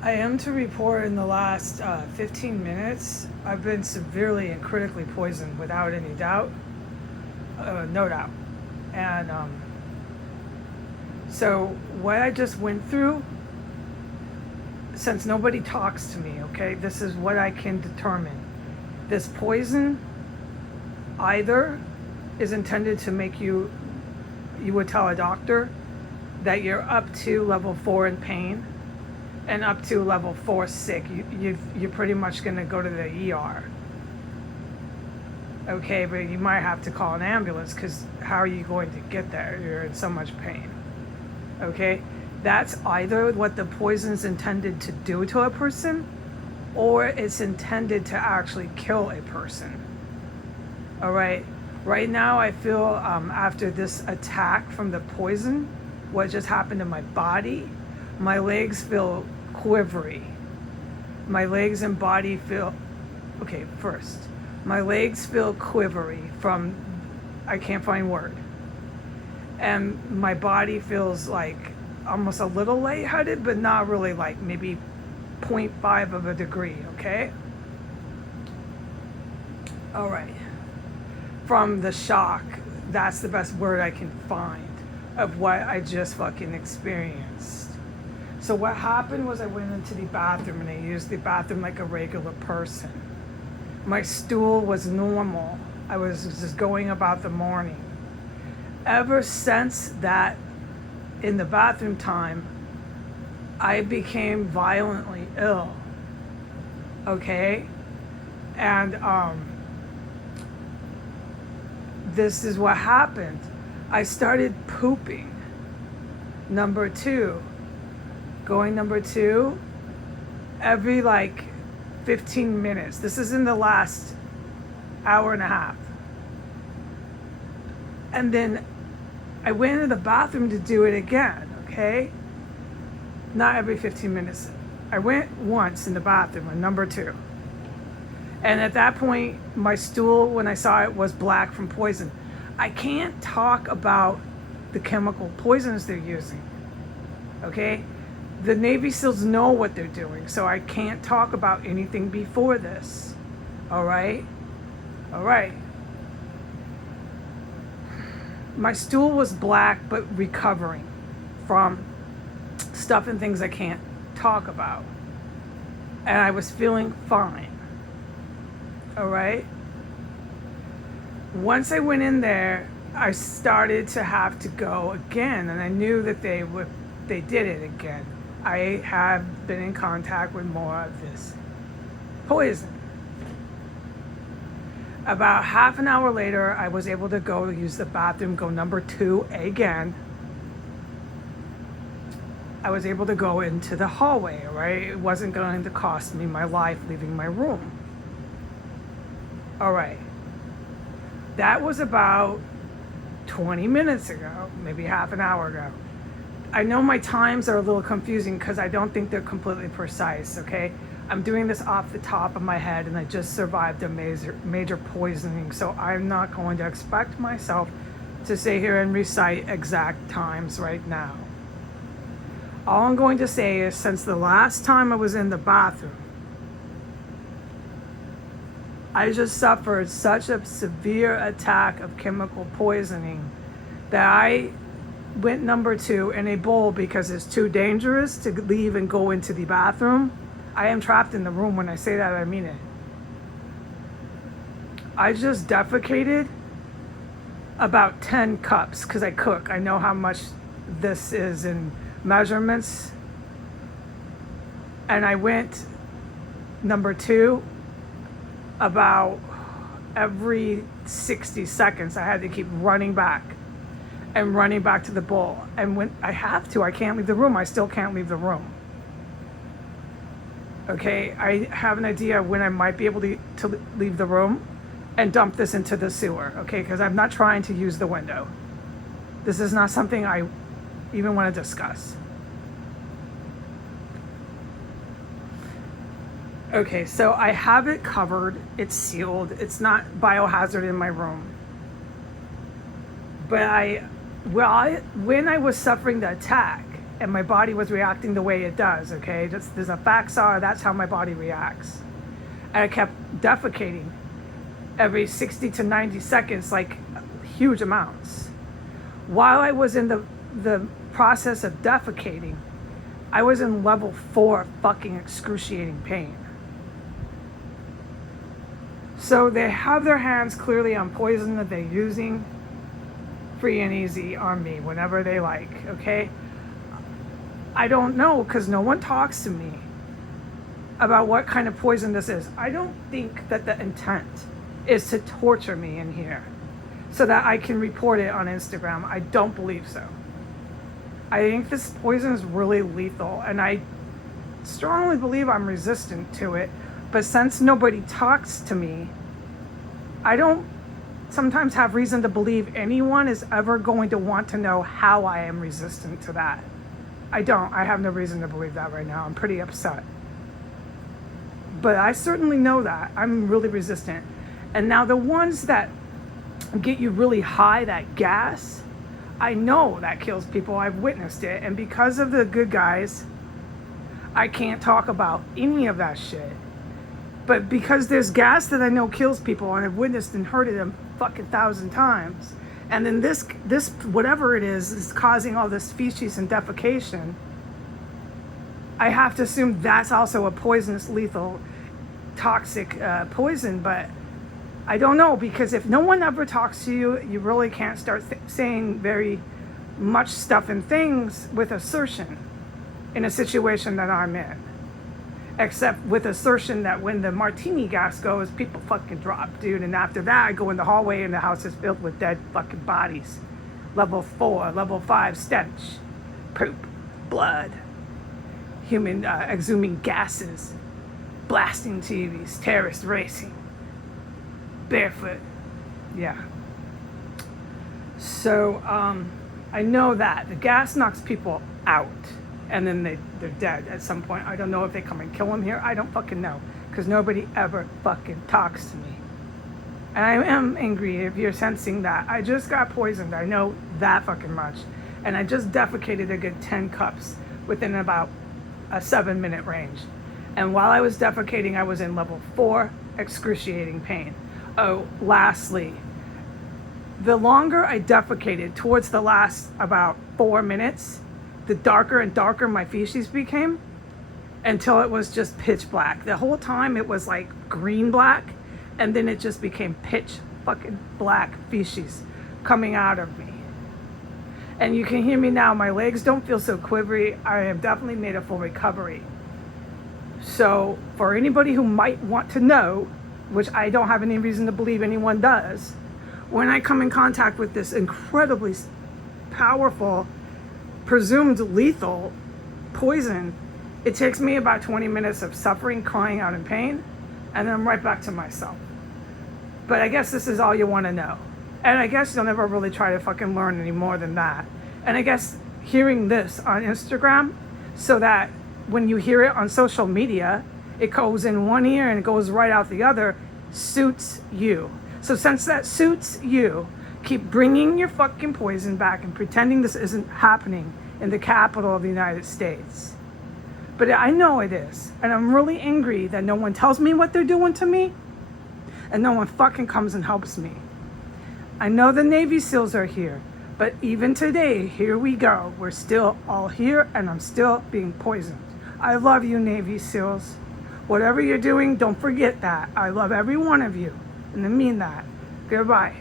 I am to report in the last 15 minutes, I've been severely and critically poisoned without any doubt, no doubt. And so, what I just went through, since nobody talks to me, okay, this is what I can determine. This poison either is intended to make you would tell a doctor that you're up to level 4 in pain and up to level 4 sick. You're pretty much going to go to the ER. Okay, but you might have to call an ambulance because how are you going to get there? You're in so much pain. Okay, that's either what the poison's intended to do to a person, or it's intended to actually kill a person. All right, right now I feel after this attack from the poison, what just happened to my body, my legs feel quivery. My legs and body feel, okay, first, my legs feel quivery from, I can't find word. And my body feels like almost a little lightheaded, but not really, like maybe 0.5 of a degree, okay? All right. From the shock, that's the best word I can find of what I just fucking experienced. So what happened was I went into the bathroom and I used the bathroom like a regular person. My stool was normal. I was just going about the morning. Ever since that, in the bathroom time, I became violently ill. Okay? And this is what happened. I started pooping. Number 2. Going number 2 every like 15 minutes. This is in the last hour and a half. And then I went into the bathroom to do it again, okay? Not every 15 minutes. I went once in the bathroom on number 2. And at that point, my stool, when I saw it, was black from poison. I can't talk about the chemical poisons they're using, okay? The Navy SEALs know what they're doing, so I can't talk about anything before this, all right? All right. My stool was black, but recovering from stuff and things I can't talk about. And I was feeling fine. All right? Once I went in there, I started to have to go again, and I knew that they did it again. I have been in contact with more of this poison. About half an hour later, I was able to go use the bathroom, go number 2 again. I was able to go into the hallway, right? It wasn't going to cost me my life leaving my room. All right. That was about 20 minutes ago, maybe half an hour ago. I know my times are a little confusing because I don't think they're completely precise, okay? I'm doing this off the top of my head, and I just survived a major poisoning, so I'm not going to expect myself to sit here and recite exact times right now. All I'm going to say is, since the last time I was in the bathroom, I just suffered such a severe attack of chemical poisoning that I went number 2 in a bowl because it's too dangerous to leave and go into the bathroom. I am trapped in the room. When I say that, I mean it. I just defecated about 10 cups because I cook. I know how much this is in measurements. And I went number 2 about every 60 seconds. I had to keep running back and running back to the bowl. And when I have to, I can't leave the room. I still can't leave the room. Okay, I have an idea when I might be able to leave the room and dump this into the sewer, okay? Because I'm not trying to use the window. This is not something I even want to discuss. Okay, so I have it covered. It's sealed. It's not biohazard in my room. But when I was suffering the attack, and my body was reacting the way it does, okay? Just there's a facts are, that's how my body reacts. And I kept defecating every 60 to 90 seconds, like huge amounts. While I was in the process of defecating, I was in level 4 fucking excruciating pain. So they have their hands clearly on poison that they're using free and easy on me whenever they like, okay? I don't know, because no one talks to me about what kind of poison this is. I don't think that the intent is to torture me in here so that I can report it on Instagram. I don't believe so. I think this poison is really lethal, and I strongly believe I'm resistant to it. But since nobody talks to me, I don't sometimes have reason to believe anyone is ever going to want to know how I am resistant to that. I don't. I have no reason to believe that right now. I'm pretty upset. But I certainly know that. I'm really resistant. And now the ones that get you really high, that gas, I know that kills people. I've witnessed it. And because of the good guys, I can't talk about any of that shit. But because there's gas that I know kills people, and I've witnessed and heard it a fucking 1,000 times, and then this whatever it is causing all this feces and defecation, I have to assume that's also a poisonous, lethal, toxic poison. But I don't know, because if no one ever talks to you, you really can't start saying very much stuff and things with assertion in a situation that I'm in. Except with assertion that when the martini gas goes, people fucking drop, dude. And after that, I go in the hallway and the house is filled with dead fucking bodies. Level 4, level 5 stench, poop, blood, human exhuming gases, blasting TVs, terrorist racing, barefoot. Yeah. So I know that the gas knocks people out. And then they're dead at some point. I don't know if they come and kill them here. I don't fucking know. Because nobody ever fucking talks to me. And I am angry if you're sensing that. I just got poisoned. I know that fucking much. And I just defecated a good 10 cups within about a 7-minute range. And while I was defecating, I was in level 4 excruciating pain. Oh, lastly, the longer I defecated towards the last about 4 minutes, the darker and darker my feces became, until it was just pitch black. The whole time it was like green black, and then it just became pitch fucking black feces coming out of me. And you can hear me now. My legs don't feel so quivery. I have definitely made a full recovery. So for anybody who might want to know, which I don't have any reason to believe anyone does, when I come in contact with this incredibly powerful, presumed lethal poison, it takes me about 20 minutes of suffering, crying out in pain, and then I'm right back to myself. But I guess this is all you want to know. And I guess you'll never really try to fucking learn any more than that. And I guess hearing this on Instagram, so that when you hear it on social media, it goes in one ear and it goes right out the other, suits you. So since that suits you, keep bringing your fucking poison back and pretending this isn't happening in the capital of the United States. But I know it is. And I'm really angry that no one tells me what they're doing to me, and no one fucking comes and helps me. I know the Navy SEALs are here, but even today, here we go. We're still all here, and I'm still being poisoned. I love you, Navy SEALs. Whatever you're doing, don't forget that. I love every one of you, and I mean that. Goodbye.